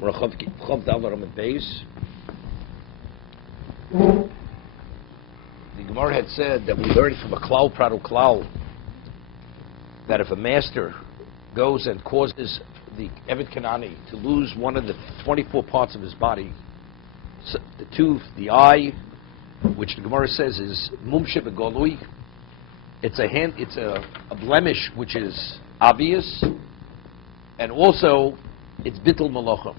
Chav Davar Amud Beis. The Gemara had said that we learned from a klal pradu klal that if a master goes and causes the Eved Kanani to lose one of the 24 parts of his body, so the tooth, the eye, which the Gemara says is mumsheh begolui, it's a blemish which is obvious, and also it's bittul malachim,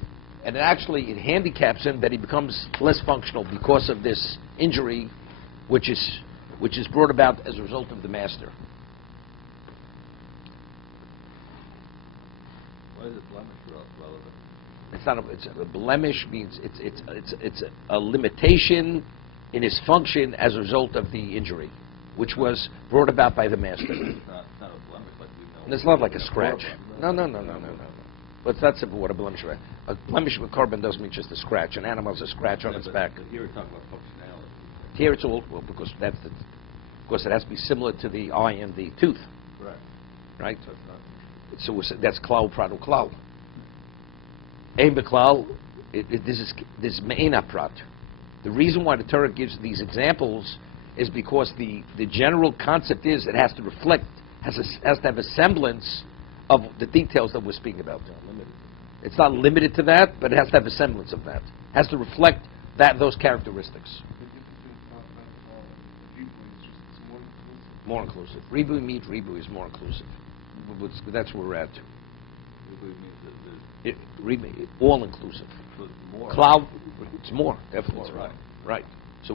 and it handicaps him that he becomes less functional because of this injury, which is brought about as a result of the master. Why is it blemish relevant? It's a blemish means it's a limitation in his function as a result of the injury, which was brought about by the master. It's not a blemish like we know. And it's not like a scratch. No. But it's not simple what a blemish is. A blemish with carbon doesn't mean just a scratch. An animal has a scratch on its back. But here we're talking about functionality. Here it's all because it has to be similar to the eye and the tooth. Right? So it's not. So that's klal pradu klal. Ein beklal, this is me'ena prat. The reason why the Torah gives these examples is because the general concept is it has to reflect, has to have a semblance of the details that we're speaking about. It's not limited to that, but it has to have a semblance of that. It has to reflect those characteristics. More inclusive. Ribu means ribu is more inclusive. That's where we're at. All inclusive. Cloud, it's more, definitely. More, right. So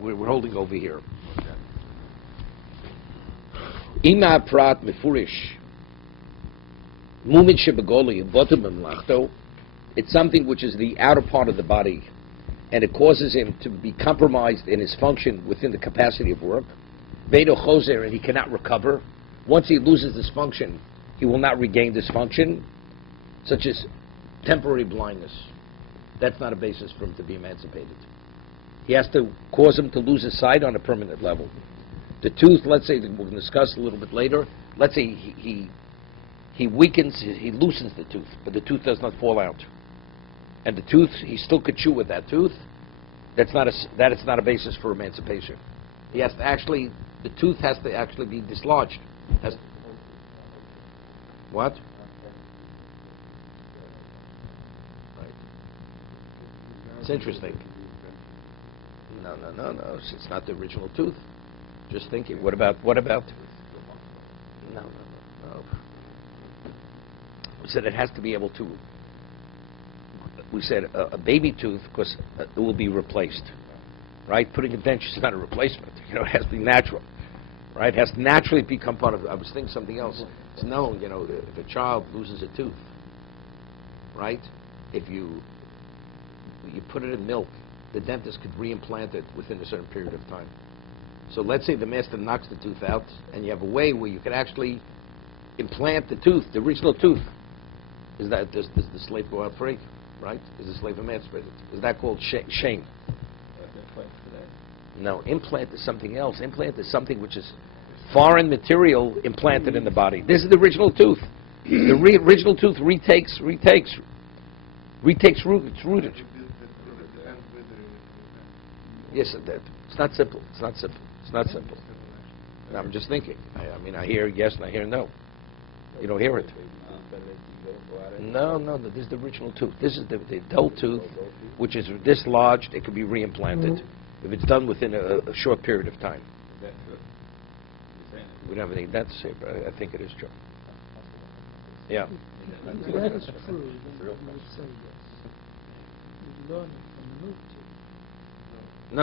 we're holding over here. Ima prat mefurish. Mumin shebegoli botem memlachto. It's something which is the outer part of the body, and it causes him to be compromised in his function within the capacity of work. Vedo choser, and he cannot recover. Once he loses this function, he will not regain this function, such as temporary blindness. That's not a basis for him to be emancipated. He has to cause him to lose his sight on a permanent level. The tooth, let's say, we're going to discuss a little bit later, let's say he weakens, he loosens the tooth, but the tooth does not fall out. And the tooth, he still could chew with that tooth. That is not a basis for emancipation. He has to actually, the tooth has to actually be dislodged. What? Right. It's interesting. No. It's not the original tooth. Just thinking. What about? No. We said it has to be able to. We said a baby tooth, because it will be replaced. Right? Putting a denture is not a replacement. It has to be natural. Right? It has to naturally become part of it. I was thinking something else. It's known, if a child loses a tooth, right? If you put it in milk, the dentist could reimplant it within a certain period of time. So let's say the master knocks the tooth out, and you have a way where you can actually implant the tooth, the original tooth. Does the slave go out free? Right? Is the slave emancipated? Is that called shame? No, implant is something else. Implant is something which is foreign material implanted in the body. This is the original tooth. The original tooth retakes root. It's rooted. Yes, it's not simple. No, I'm just thinking. I hear yes and I hear no. You don't hear it. No, this is the original tooth. This is the adult tooth, which is dislodged. It can be reimplanted if it's done within a short period of time. We don't have anything that to say, but I think it is true. Yeah. If that is true, then you would say yes. You learn it from the milk tooth. No.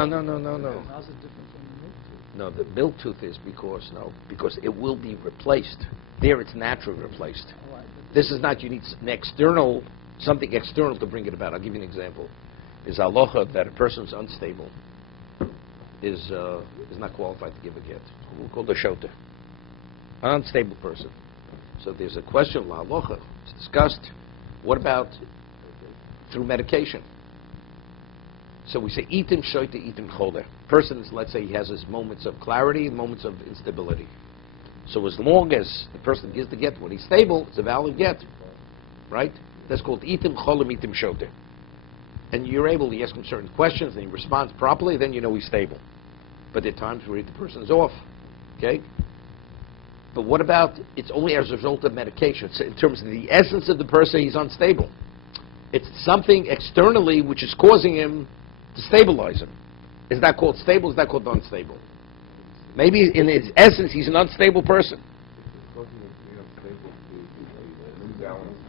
How's it different from the milk tooth? No, the milk tooth is because it will be replaced. There, it's naturally replaced. This is not, you need something external to bring it about. I'll give you an example. Is halacha that a person who's unstable is not qualified to give a get. We'll call the shota. An unstable person. So there's a question of halacha. It's discussed. What about through medication? So we say itin shoita, itin choler. Person is, let's say, he has his moments of clarity and moments of instability. So as long as the person gives the get when he's stable, it's a valid get, right? That's called itim cholim itim shoter. And you're able to ask him certain questions, and he responds properly, then you know he's stable. But there are times where the person's off, okay? But what about, it's only as a result of medication. So in terms of the essence of the person, he's unstable. It's something externally which is causing him to stabilize him. Is that called stable? Is that called unstable? Maybe in his essence, he's an unstable person.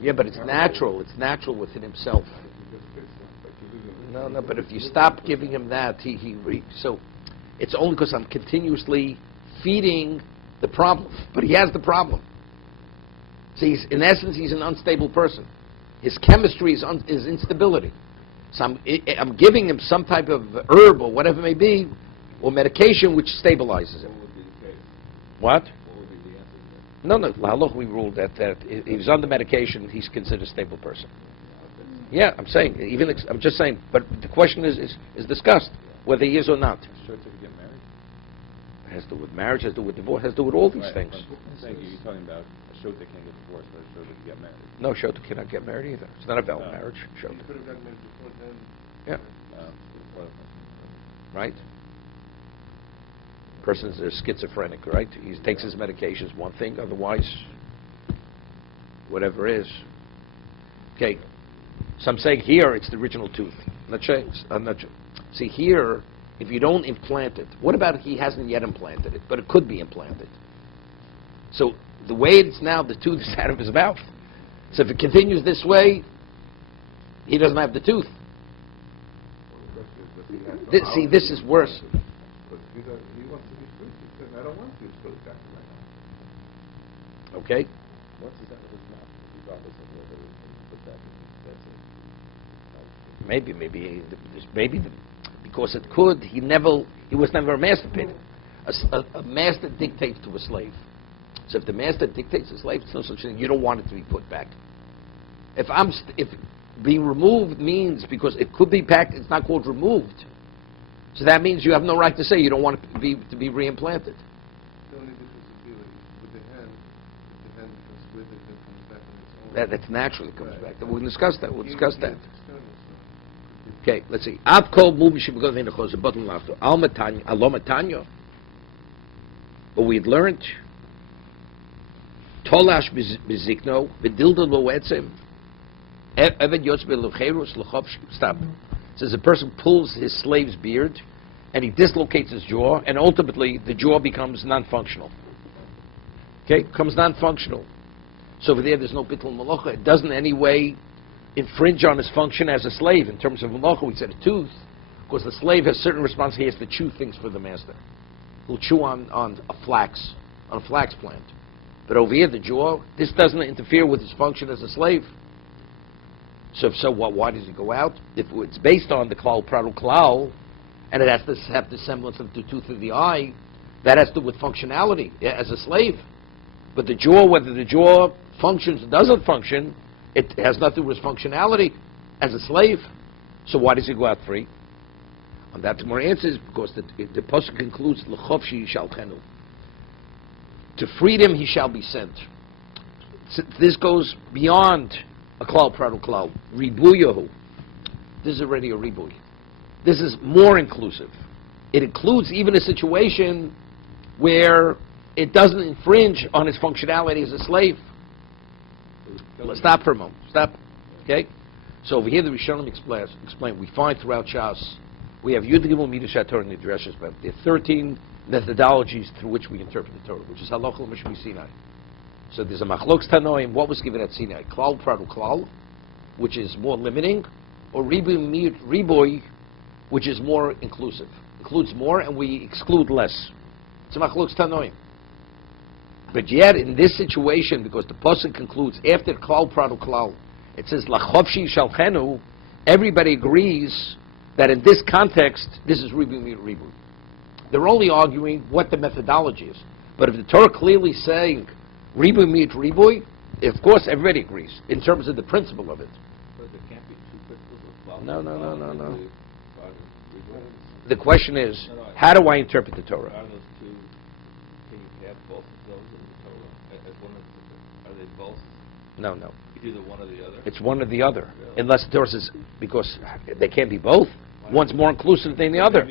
Yeah, but it's natural. It's natural within himself. No, but if you stop giving him that, so it's only because I'm continuously feeding the problem. But he has the problem. So in essence, he's an unstable person. His chemistry is instability. So I'm giving him some type of herb or whatever it may be, or medication which stabilizes him. What would be the case? What? What would be the answer to that? No. Look, we ruled that if he's on the medication, he's considered a stable person. Yeah, I'm saying, I'm just saying, but the question is discussed, whether he is or not. Sure to get married? It has to do with marriage, has to do with divorce, has to do with all these things. I'm saying you're talking about a shota can't get divorced, but a shota can get married. No, Shota cannot get married either. It's not a valid marriage, Shota. You could have gotten married before then. Yeah, Before the- right? Person's a schizophrenic, right? He takes his medications, one thing, otherwise, whatever is. Okay, so I'm saying here it's the original tooth. I'm not sure. See, here, if you don't implant it, what about if he hasn't yet implanted it, but it could be implanted? So the way it's now, the tooth is out of his mouth. So if it continues this way, he doesn't have the tooth. This is worse. But he wants to be free. He says, I don't want you to go back to my house. Okay? Once he's out of his mouth, regardless of whether he put that in, that's it. Maybe because it could. He was never emancipated. A master dictates to a slave. So if the master dictates to a slave, it's no such thing. You don't want it to be put back. If being removed means because it could be packed, it's not called removed. So that means you have no right to say you don't want it to be reimplanted. The only difference would be with the hand becomes with it and comes back on its own. That naturally comes back. We'll discuss that. It's external, so Okay, let's see. Abkol mubi shebegov hinachos button laughter. Alomatanya. But we had learned. Tolash bezikno bedildo lo etzem. Eved yotz belovcherus lechov. Stop. It says a person pulls his slave's beard, and he dislocates his jaw, and ultimately the jaw becomes non-functional. Okay, becomes non-functional. So over there's no bittul malacha. It doesn't in any way infringe on his function as a slave. In terms of malacha, we said a tooth, because the slave has certain responsibilities. He has to chew things for the master. He'll chew on a flax plant. But over here, the jaw, this doesn't interfere with his function as a slave. So why does he go out? If it's based on the klal pradul klal, and it has to have the semblance of the tooth of the eye, that has to do with functionality as a slave. But the jaw, whether the jaw functions or doesn't function, it has nothing to do with functionality as a slave. So why does he go out free? And that more answers because the pasuk concludes l'chovshi yishalchenu. To freedom he shall be sent. So this goes beyond a klal pradul klal. Ribuyahu. This is already a ribuy. This is more inclusive. It includes even a situation where it doesn't infringe on his functionality as a slave. Let's stop for a moment. Stop. Okay? So over here the Rishonim explain. We find throughout Shas, we have Yud Gimel Midas HaTorah in the Dreshus, but there are 13 methodologies through which we interpret the Torah, which is Halacha L'Mishmi Sinai. So there's a Machlokes Tanoim. What was given at Sinai? Klal Pradul Klal, which is more limiting, or Riboy, which is more inclusive. Includes more and we exclude less. It's a Machlokes Tanoim. But yet, in this situation, because the pasuk concludes after Klal Pradul Klal, it says Lachovshi Shalchenu. Everybody agrees that in this context, this is Ribuy. They're only arguing what the methodology is. But if the Torah clearly saying Ribuy, of course everybody agrees in terms of the principle of it. But there can't be two principles of No. The question is, how do I interpret the Torah? Are those two, can you have both of those in the Torah? As one of the, are they both? No. It's either one or the other. It's one or the other. Unless the Torah says, because they can't be both. One's more inclusive than the other.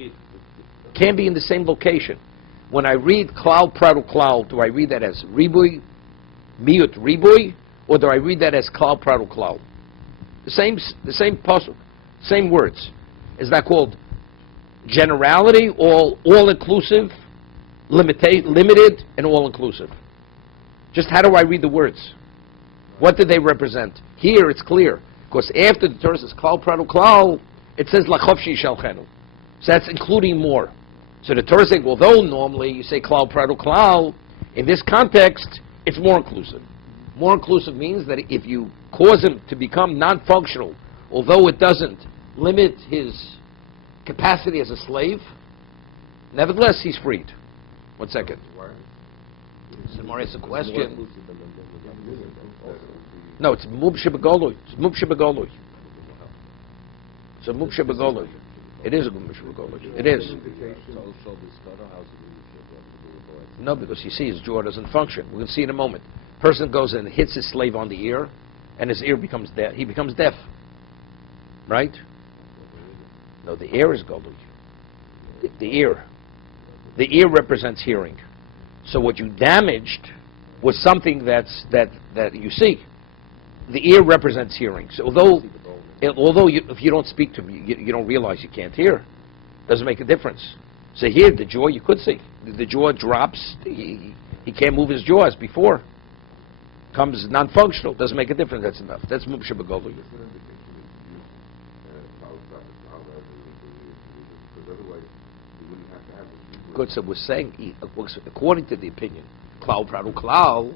Can't be in the same location. When I read klal pradul klal, do I read that as ribui, miut ribui, or do I read that as klal pradul klal? The same puzzle, same words. Is that called generality, all inclusive, limited, and all inclusive? Just how do I read the words? What do they represent? Here it's clear, because after the Torah says klal pradul klal, it says lachofshi shalchenu. So that's including more. So the Torah is saying, although normally you say klal pradul klal, in this context, it's more inclusive. More inclusive means that if you cause him to become non-functional, although it doesn't limit his capacity as a slave, nevertheless he's freed. 1 second. So Gemara asks a question. No, it's mub shebegolui. It's mub shebegolui. So mub shebegolui. It is a mub shebegolui. It is. No, because you see his jaw doesn't function. We're going to see in a moment. Person goes and hits his slave on the ear, and his ear becomes deaf. He becomes deaf. Right? No, the ear is golui. The ear. The ear represents hearing. So what you damaged was something that you see. The ear represents hearing. So although if you don't speak to him, you don't realize you can't hear. Doesn't make a difference. So here, the jaw you could see. The jaw drops. He can't move his jaw as before. Comes non-functional. Doesn't make a difference. That's enough. That's mubsha begolu. Good. So we're saying, according to the opinion, klal pradul klal,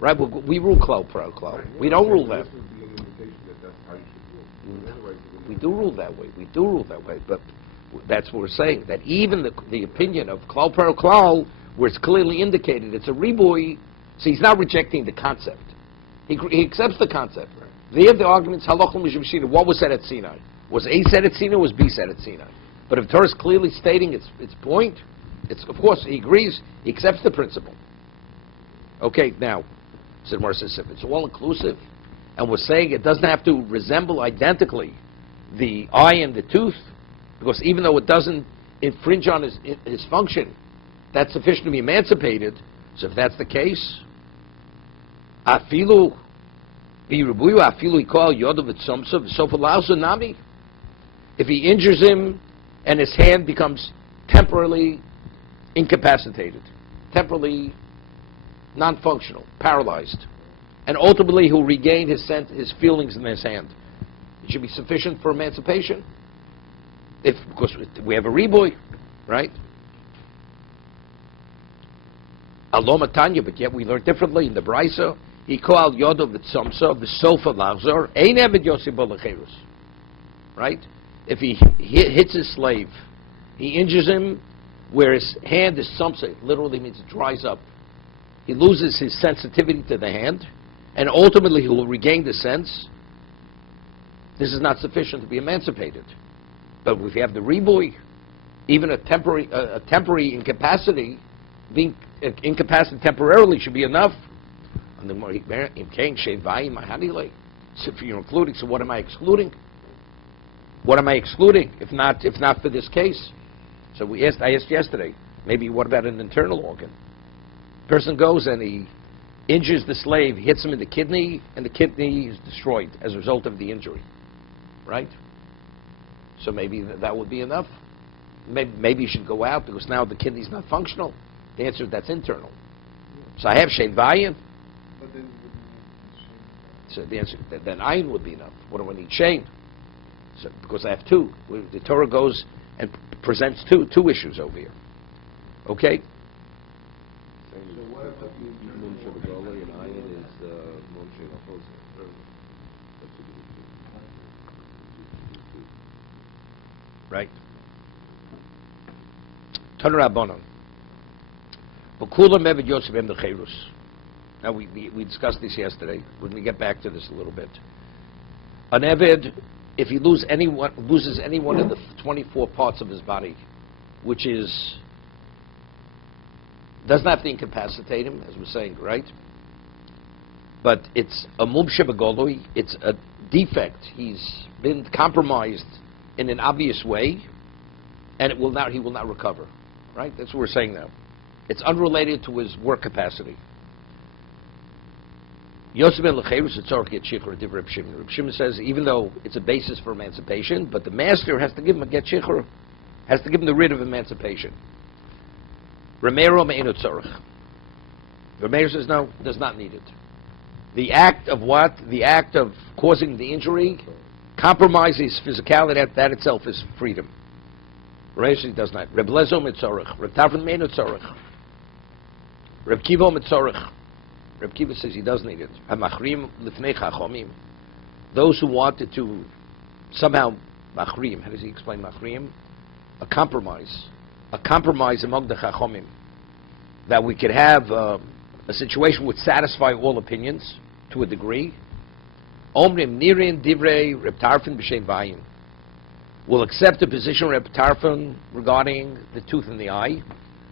right? We rule klal pradul klal. We don't rule that. We do rule that way. We do rule that way. But that's what we're saying. That even the opinion of klal pradul klal, where it's clearly indicated it's a ribui. So he's not rejecting the concept. He accepts the concept. They have the arguments, halachah mishum. What was said at Sinai? Was A said at Sinai or was B said at Sinai? But if Torah is clearly stating its point, it's, of course, he agrees, he accepts the principle. Okay, now, said Gemara says, if it's all-inclusive, and we're saying it doesn't have to resemble identically the eye and the tooth, because even though it doesn't infringe on his function, that's sufficient to be emancipated. So if that's the case, afilu birubuyu afilu ikol yodav etzomsav sofa nami. If he injures him and his hand becomes temporarily incapacitated, temporarily non-functional, paralyzed, and ultimately he'll regain his feelings in his hand, it should be sufficient for emancipation. Because we have a ribui, right? Aloma Tanya, but yet we learn differently in the Brisa. He called Yodov V'Tzomsa V'Sofa Lachzor Ein Eved Yossi Bo Lecherus. Right? If he hits his slave, he injures him where his hand is tzomsa. It literally means it dries up. He loses his sensitivity to the hand, and ultimately he will regain the sense. This is not sufficient to be emancipated. But if you have the ribui, even a temporary incapacity, being incapacitated temporarily should be enough. So if you're including, so what am I excluding? What am I excluding if not for this case? So I asked yesterday, maybe what about an internal organ? Person goes and he injures the slave, hits him in the kidney, and the kidney is destroyed as a result of the injury. Right? So maybe that would be enough. Maybe you should go out because now the kidney's not functional. The answer is that's internal. So I have Shein Vayin. But then So the answer, then Ayin would be enough. What do I need? Shein. So because I have two. The Torah goes and presents two issues over here. Okay? So what about the Mum Shabbagali and Ayin is Mum Shabbagali. Right? Tanu Rabbanon. B'kulam eved Yosef em l'cheirus. Now we discussed this yesterday. We're going to get back to this a little bit. An eved, if he loses any one of the 24 parts of his body, which doesn't have to incapacitate him, as we're saying, right? but it's a mubshe begolui, it's a defect. He's been compromised in an obvious way, and he will not recover. Right? That's what we're saying now. It's unrelated to his work capacity. Yosef ben Lecheirus Tzorch get shichur divrei Reb Shimon. Reb Shimon says even though it's a basis for emancipation, but the master has to give him a get shichur, has to give him the writ of emancipation. Ramiro me'enu tzorch. Rameir says no, does not need it. The act of what? The act of causing the injury compromises physicality. That itself is freedom. Rameir says he does not. Reb Lezo mitzorch. Reb Tarfon me'enu tzorch. Reb Kiva mitzorch. Reb Kiva says he does need it. Hamachrim lifnei chachomim. Those who wanted to somehow machrim. How does he explain machrim? A compromise among the chachomim, that we could have a situation would satisfy all opinions to a degree. Omrim nirin divrei Reb Tarfon b'shem vayin. Will accept the position of Reb Tarfon regarding the tooth in the eye.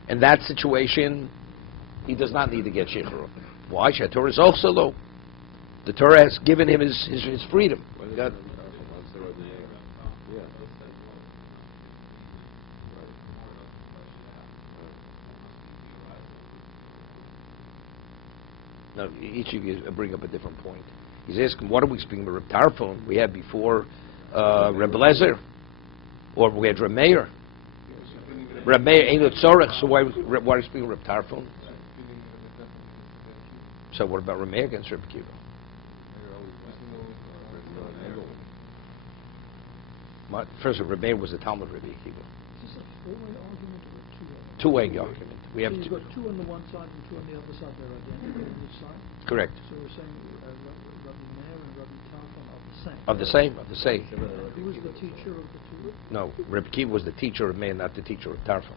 In that situation, he does not need to get shichur. Why? Torah is also low. The Torah has given him his freedom. God. Now, each of you bring up a different point. He's asking, what are we speaking about? Reb Tarfon? We had before Reb Lezer, or we had Reb Meir. Reb Meir ain't tzorech. So why are we speaking of Reb Tarfon? So what about Reb Meir against Reb Kiva? First, Reb Meir was the Talmud Rabbi Kiva. Is this a four-way argument or a two-way? Two-way argument. We have you've got two on the one side and two on the other side there again. On each side. Correct. So we're saying Rabbi Meir and Rabbi Tarfon Of the same. Of the same. Who was the teacher of the two? No, Reb Kiva was the teacher of Meir, not the teacher of Tarfon.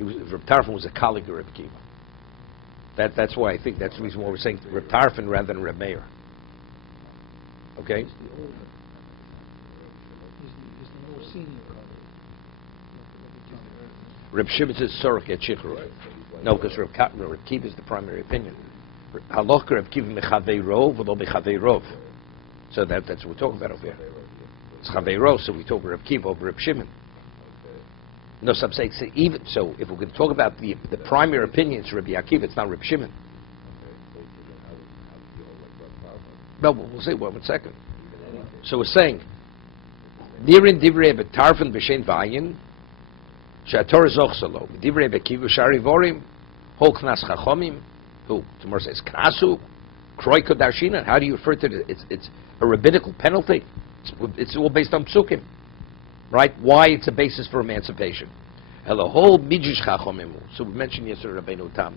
Reb Tarfon was a colleague of Reb Kiva. That's why I think that's the reason why we're saying Reb Tarfon rather than Reb Meir. Okay? He's the more senior Reb Shimon says Sorok et Shichur. No, because Reb Kiva is the primary opinion. Halach Reb Kiva mechavei rov v'lo mechavei rov. So that's what we're talking about over here. It's chavei rov, so we talk about Reb Kiva over Reb Shimon. No, some say even so. If we're going to talk about the primary opinion, it's Rabbi Akiva. It's not Reb Shimon. No, we'll say 1 second. So we're saying Nirin divrei betarfen b'shen vayin she'ator zochsalo divrei bekivu shari vorim hol knas chachomim who tomorrow says knasu kroi kodashina. How do you refer to it? It's a rabbinical penalty. It's all based on psukim. Right? Why it's a basis for emancipation. So we mentioned yesterday, Rabbeinu Tam,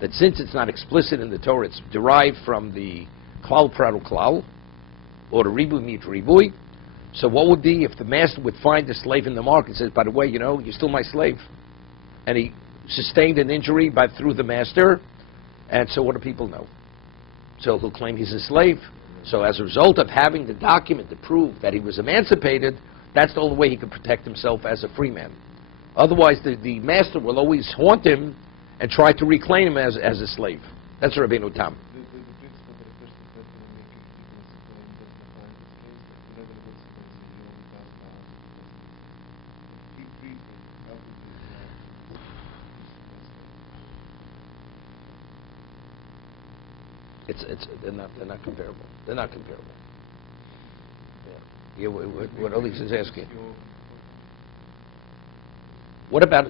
that since it's not explicit in the Torah, it's derived from the klal pradu klal, or the ribu mit ribui. So what would be if the master would find a slave in the market and says, by the way, you're still my slave. And he sustained an injury through the master, and so what do people know? So he'll claim he's a slave. So as a result of having the document to prove that he was emancipated, that's the only way he can protect himself as a free man. Otherwise, the master will always haunt him and try to reclaim him as a slave. That's Rabbeinu Tam. They're not comparable. They're not comparable. Yeah, what Elise is asking. What about,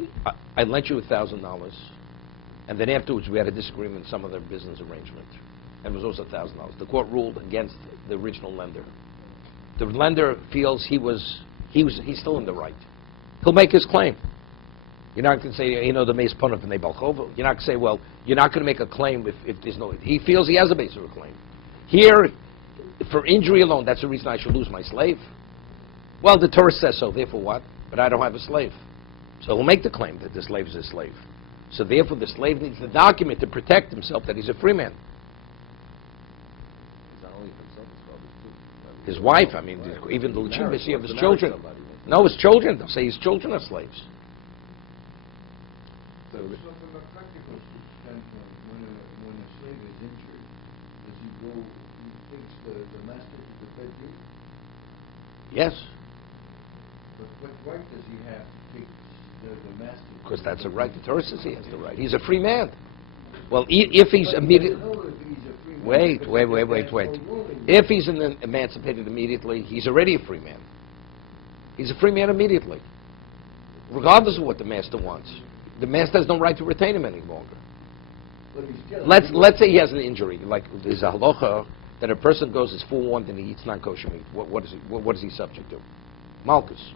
I lent you $1,000, and then afterwards we had a disagreement in some other business arrangement, and it was also $1,000. The court ruled against the original lender. The lender feels he's still in the right. He'll make his claim. You're not going to say, the meis ponov and balchovo. You're not going to say, well, you're not going to make a claim if there's no. He feels he has a basis of a claim. Here, for injury alone, that's the reason I should lose my slave. Well, the Torah says so. Therefore, what? But I don't have a slave. So he'll make the claim that the slave is a slave. So therefore, the slave needs the document to protect himself that he's a free man. His wife, even the legitimacy of his children. No, his children. They'll say his children are slaves. So from a practical standpoint, when a slave is injured, does he go the master to the bedroom? Yes, But what right does he have to take the master? because that's a right. The Torah says he has the right. He's a free man. Well, if he's immediately... Wait. If he's emancipated immediately, he's already a free man. He's a free man immediately, regardless of what the master wants. The master has no right to retain him any longer. Let's say he has an injury, like there's a halacha that a person goes is forewarned and he eats non-kosher meat. What is he subject to? Malchus.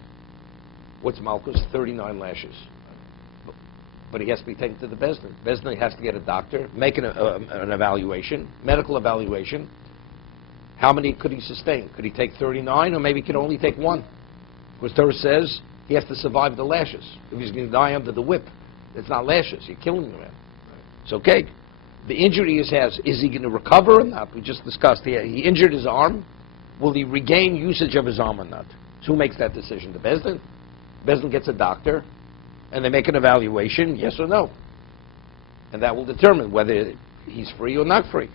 What's Malchus? 39 lashes. But he has to be taken to the Bezdin. Bezdin has to get a doctor, make an evaluation, medical evaluation. How many could he sustain? Could he take 39, or maybe he could only take one? Because Torah says he has to survive the lashes. If he's going to die under the whip, it's not lashes. You're killing the man. It's okay. The injury he has, is he going to recover or not? We just discussed. He injured his arm. Will he regain usage of his arm or not? So who makes that decision? The Bezdin? Bezdin gets a doctor, and they make an evaluation, yes or no. And that will determine whether he's free or not free.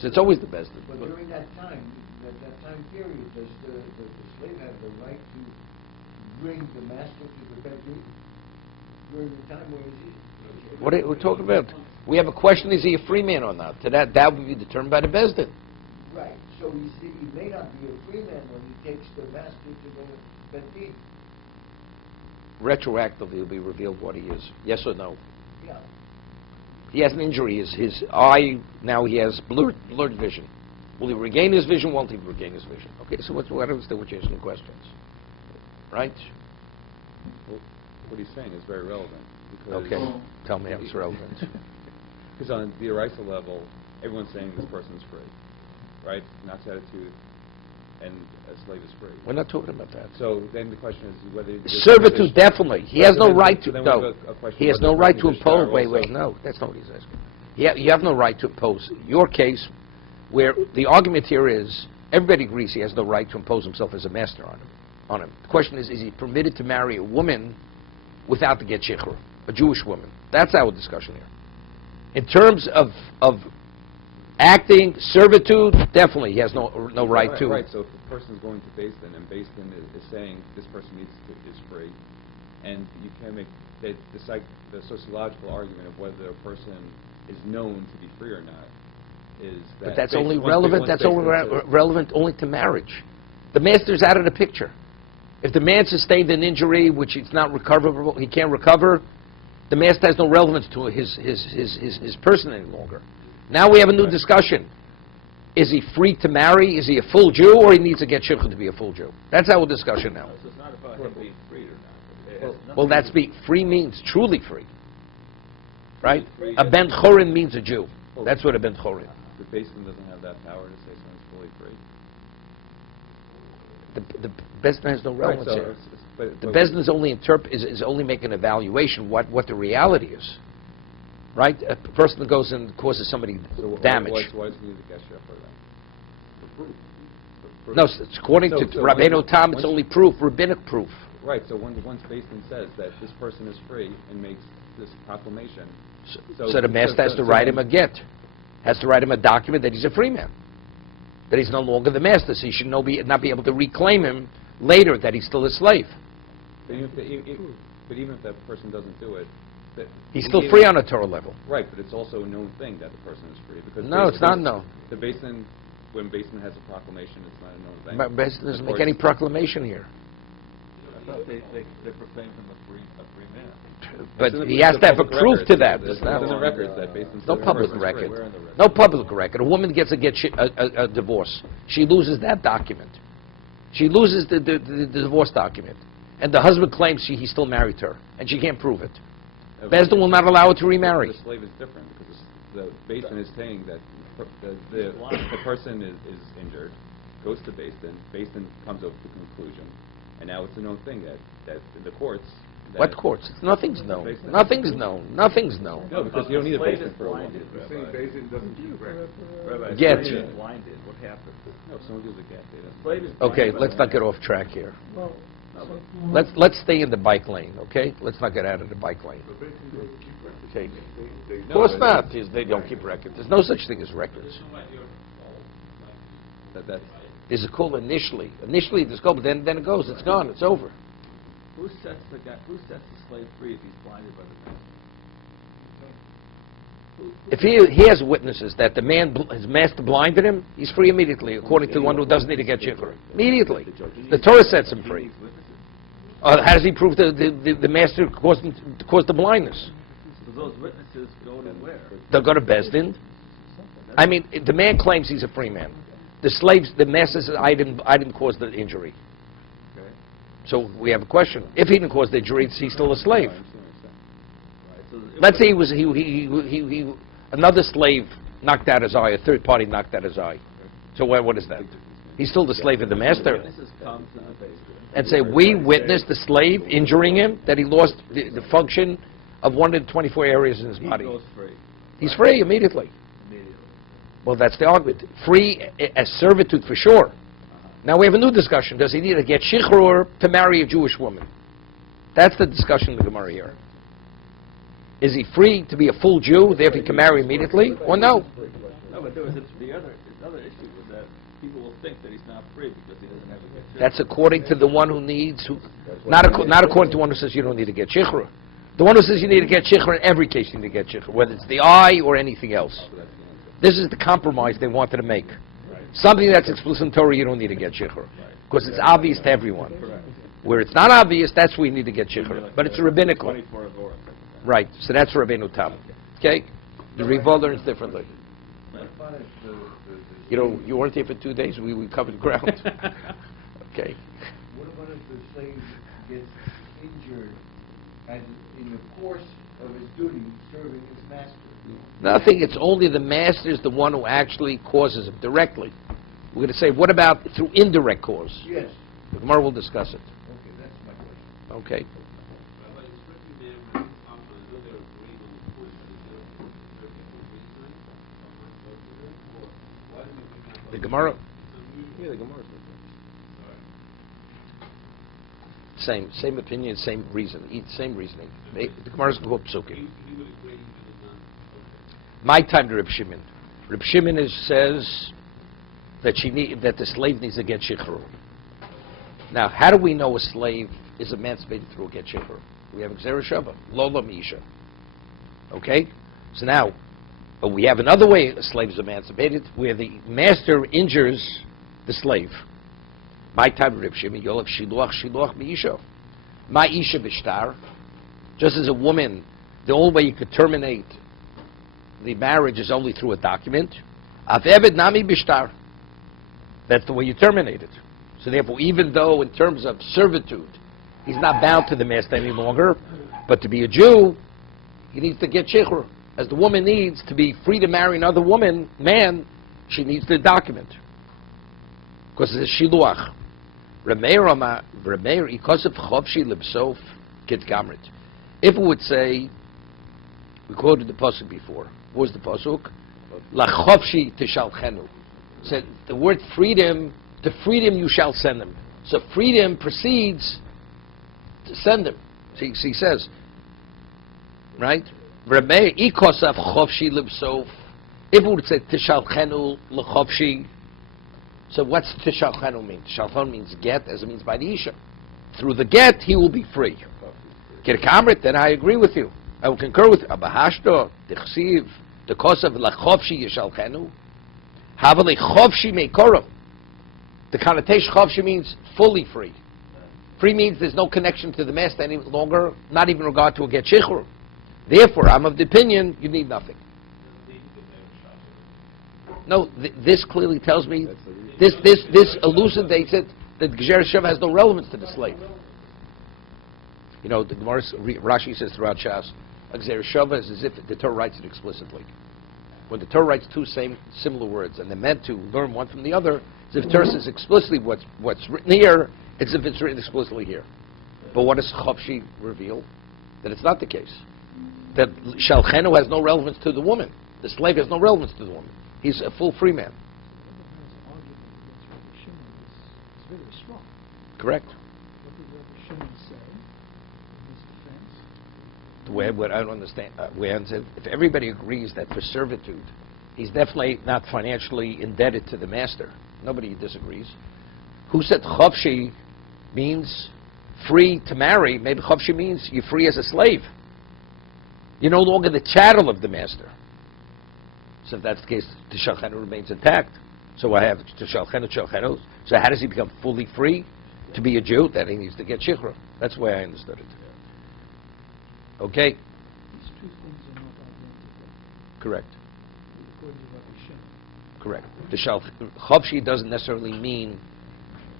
So it's always the Bezdin. But during that time period, does the slave have the right to bring the master to the bedroom? During the time where is he? What are we talking about? We have a question, is he a free man or not? So that will be determined by the Bezdin. Right. So he may not be a free man when he takes the master to the bedroom. Retroactively, it will be revealed what he is. Yes or no? Yeah. He has an injury. His eye, now he has blurred vision. Will he regain his vision? Won't he regain his vision? Okay, so I don't understand what you're asking questions. Right? Well, what he's saying is very relevant. Because Okay, tell me how it's relevant. Because on the Eraisa level, everyone's saying this person's free, right? Not attitude, and a slave is free. We're not talking about that. So then the question is whether... Servitude, definitely. He has no right to... So then we No, have a question he has whether no right to something is shtar impose... Wait, also. no, that's not what he's asking. You have no right to impose. Your case, where the argument here is, everybody agrees he has no right to impose himself as a master on him. The question is he permitted to marry a woman without the get shichur, a Jewish woman? That's our discussion here. In terms of acting, servitude, definitely he has no right to... Right, so if the person's going to Basin, and Basin is saying this person is free, and you can make the sociological argument of whether a person is known to be free or not, is that... But that's only relevant. That's only relevant only to marriage. The master's out of the picture. If the man sustained an injury which it's not recoverable, he can't recover, the master has no relevance to his person any longer. Now we have a new discussion. Is he free to marry? Is he a full Jew, or he needs to get shikha to be a full Jew? That's our discussion now. So it's not about him being free or not. Well, that's free means truly free, right? A ben chorin means a Jew. That's what a ben chorin. The Basin doesn't have that power to say someone's fully free. The Bezdin has no relevance Right, so here. but The Bezdin is only is only making an evaluation what the reality is, right? A person that goes and causes somebody damage. Why does he need to get shikha then? No, it's according to So Rabbeinu Tam, it's once- only proof, rabbinic proof. Right, so once Basin says that this person is free and makes this proclamation... So the master has to write him a get, has to write him a document that he's a free man, that he's no longer the master, so he should not be able to reclaim him later, that he's still a slave. But even if that person doesn't do it... He's still free on a Torah level. Right, but it's also a known thing that the person is free. Because No, it's not known. The Basin, when Basin has a proclamation, it's not a known thing. But Bezdin doesn't make any proclamation here. I thought they proclaimed him a free man. But It's in he the has to have a public proof record. to that. It's It's not- in the records that Basin says No the public person is free. record. No public record. A woman gets a divorce. She loses that document. She loses the divorce document. And the husband claims he's still married to her. And she can't prove it. Bezdin will not allow her to remarry. The slave is different because the Basin is saying that the person is injured, goes to Basin comes up with the conclusion, and now it's a known thing that in the courts... What courts? Nothing's known. Nothing's known. Nothing's known. No, because you don't need a Basin for a woman. You're saying Basin doesn't keep records. Rabbi, Get. slave is blinded. What happens? No, if someone gives a get, they don't... Slave is Okay, blinded. let's not get off track here. Well, Let's stay in the bike lane, okay? Let's not get out of the bike lane. But Basin doesn't keep records. Okay. They Of course not. They don't keep records. There's no such thing as records. That's There's a kula initially. Initially there's kula, but then it goes. It's gone. It's over. Who sets the slave free if he's blinded by the man? If he has witnesses that his master blinded him, he's free immediately, according to the one who doesn't need to get shikhr. Immediately. The Torah sets him free. How does he prove the master caused the blindness? So those witnesses go to where? They'll go to Beis Din. I mean, the man claims he's a free man. The master says, I didn't cause the injury. okay. So we have a question. If he didn't cause the injury, he's still a slave. So Let's say another slave knocked out his eye, a third party knocked out his eye. So what is that? He's still the slave of the master. witnesses come to the base And say, we witnessed the slave injuring him, that he lost the function of one of the 24 areas in his he body. goes free He's free immediately. immediately. Well, that's the argument. Free as servitude for sure. Now we have a new discussion. Does he need to get shichrur to marry a Jewish woman? That's the discussion in the Gemara here. Is he free to be a full Jew, therefore he can marry immediately, or no? No, but there was the other issue was that people will think that he's not free because he doesn't have a get That's according to the one who needs, not according to one who says you don't need to get shikhr. The one who says you need to get shikhr, in every case you need to get shikhr, whether it's the eye or anything else. This is the compromise they wanted to make. Something that's explicit in Torah, you don't need to get shikhr, because it's obvious to everyone. Where it's not obvious, that's where you need to get shikhr. But it's rabbinical. 24 of Orah. Right, so that's Rabbeinu Tam. Okay? The Rival learns differently. You know, you weren't here for 2 days, we covered ground. Okay. What about if the slave gets injured in the course of his duty serving his master? Nothing, it's only the master is the one who actually causes it directly. We're going to say, what about through indirect cause? Yes. The Gemara will discuss it. Okay, that's my question. Okay. The Gemara, Yeah, the Gemara. same opinion, same reason, same reasoning. The Gemara's called Psukim. My time to Reb Shimon. Reb Shimon says that that the slave needs to get shikhr. Now, how do we know a slave is emancipated through a get shikhr? We have Gzera Shava, Lola Misha. Okay? So now, we have another way a slave is emancipated, where the master injures the slave. My time Reb Shimon, Yolav Shiluach Meisha. My Isha Bishtar. Just as a woman, the only way you could terminate the marriage is only through a document. Av Eved Nami Bishtar. That's the way you terminate it. So therefore, even though in terms of servitude, he's not bound to the master any longer, but to be a Jew, he needs to get shikhr. As the woman needs to be free to marry another man, she needs the document. Because it's a shiluach. Remeir, because of chovshi libsof kid gamrit. If it would say, we quoted the pasuk before. What was the pasuk? La chovshi tishalchenu. Said the word freedom. To freedom you shall send them. So freedom precedes to send them. See, he says, right? If it would say tishalchenu l'chovshi, so what's tishalchenu mean? Tishalchenu means get, as it means by the isha. Through the get, he will be free. Get kamrit, then I agree with you. I will concur with you. Abahashto, tichsiv, the kosav l'chovshi yishalchenu, havali chovshi meikorim. The connotation chovshi means fully free. Free means there's no connection to the master any longer, not even regard to a get shikhr. Therefore, I'm of the opinion you need nothing. No, this clearly tells me, this elucidates it, that Gzera Shava has no relevance to the slave. You know, the Gemara, Rashi says throughout Shas, Gzera Shava is as if the Torah writes it explicitly. When the Torah writes two similar words, and they're meant to learn one from the other, as if the Torah says explicitly what's written here, it's as if it's written explicitly here. But what does Chavshi reveal? That it's not the case. That Shalchenu has no relevance to the woman. The slave has no relevance to the woman. He's a full free man. It's very strong. Correct. What did Rabbi Shimon say in his defense? The way what I don't understand, if everybody agrees that for servitude, he's definitely not financially indebted to the master. Nobody disagrees. Who said chofshi means free to marry? Maybe chofshi means you're free as a slave. You're no longer the chattel of the master. So if that's the case, the shalchenu remains intact. So I have the shalchenu. So how does he become fully free to be a Jew? That he needs to get shichra. That's the way I understood it. Okay? These two things are not identical. Correct. According to Rabbi Shimon. Correct. The chavshi doesn't necessarily mean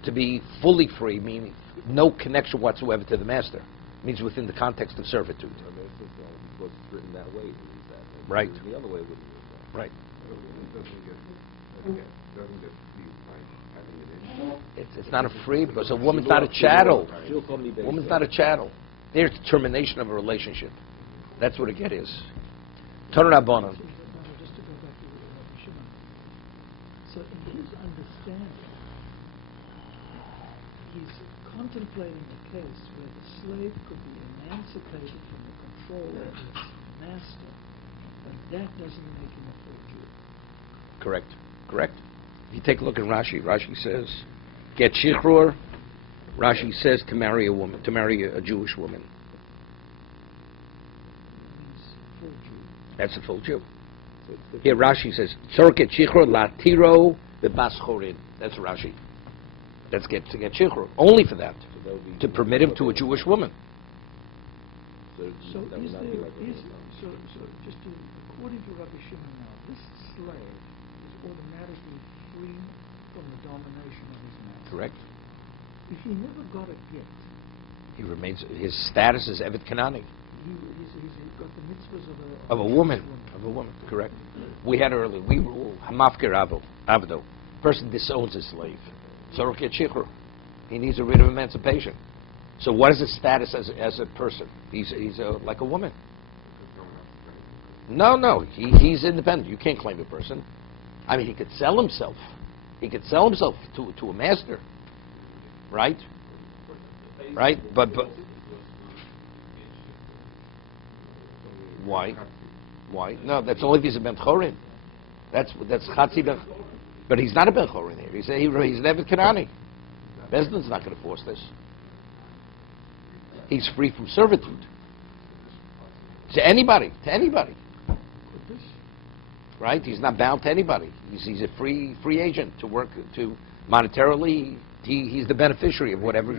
to be fully free, meaning no connection whatsoever to the master. It means within the context of servitude. Because it's written that way, it means that. Right. The other way wouldn't mean that. Right. It doesn't get free by having it in. It's not a free because a woman's not a chattel. She'll call me A woman's not a chattel. There's termination of a relationship. That's what a get is. Torah Rabbanan. Just to go back to Rabbi Shimon. So in his understanding, he's contemplating a case where the slave could be emancipated from the control of his master, but that doesn't make him a full Jew. Correct. Correct. If you take a look at Rashi, Rashi says, get shichrur. Rashi says to marry a woman, to marry a Jewish woman. That means full Jew. That's a full Jew. Here Rashi says, tzorket shichrur latiro bebas chorin. That's Rashi. That's to get shichrur. Only for that. To permit him to a Jewish woman. So is there, so just to, according to Rabbi Shimon now, this slave is automatically free from the domination of his master. Correct. If he never got a gift, He remains, his status is Evet Kanani. he's got the mitzvahs Of a woman. Of a woman, correct. We had earlier, we rule, Hamafkir Avdo. Person disowns his slave. Tzorket Shichrur. He needs a writ of emancipation. So what is his status as a person? He's like a woman. No, he's independent. You can't claim a person. I mean, he could sell himself. He could sell himself to a master. Right? Right? But why? Why? No, that's only if he's a Ben Chorin. That's Chatzi Ben. But he's not a Ben Chorin here. He's an Evet Kanani. Bezdin's not going to force this. He's free from servitude. To anybody. Right? He's not bound to anybody. He's a free agent to work, to monetarily, he's the beneficiary of whatever.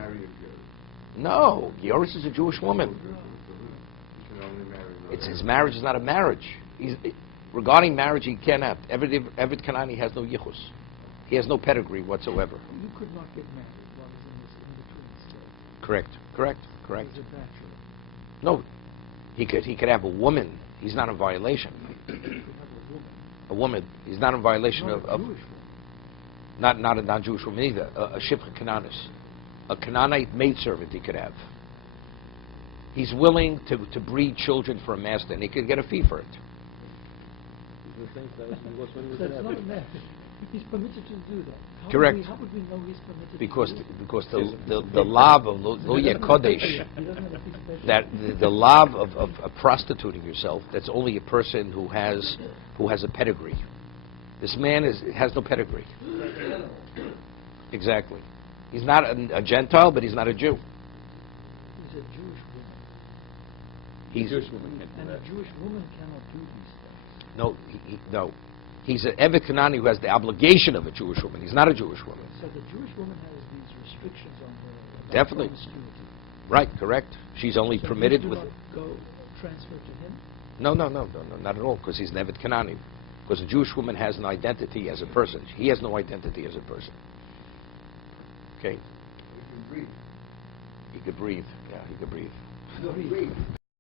No, Yoris is a Jewish woman. It's his marriage is not a marriage. Regarding marriage, he cannot. Evet Kanani has no yichus. He has no pedigree whatsoever. You could not get married while he's in this in-between state. Correct. He's a bachelor. No, he could have a woman. He's not in violation. He could have A woman. He's not in violation not a of Jewish woman. not a non-Jewish woman either. A shipcha Canaanist, a Canaanite maidservant he could have. He's willing to breed children for a master, and he could get a fee for it. So it's not a matter. He's permitted to do that. Correct. How would we know he's permitted Because to do that? because the lav of lo kodesh, He doesn't have a fee special. that the lav of prostituting yourself, that's only a person who has a pedigree. This man has no pedigree. Exactly. He's not a Gentile, but he's not a Jew. He's a Jewish woman. He's Jewish woman can't do And that. a Jewish woman cannot do these things. no. He's an Evet Kanani who has the obligation of a Jewish woman. He's not a Jewish woman. So the Jewish woman has these restrictions on her. Definitely. promiscuity. Right, correct. She's only So permitted you do with... not go transfer to him? No, not at all, because he's an Evet Kanani. Because a Jewish woman has an identity as a person. He has no identity as a person. Okay? You can breathe. He could breathe. Yeah, he could breathe. You can breathe.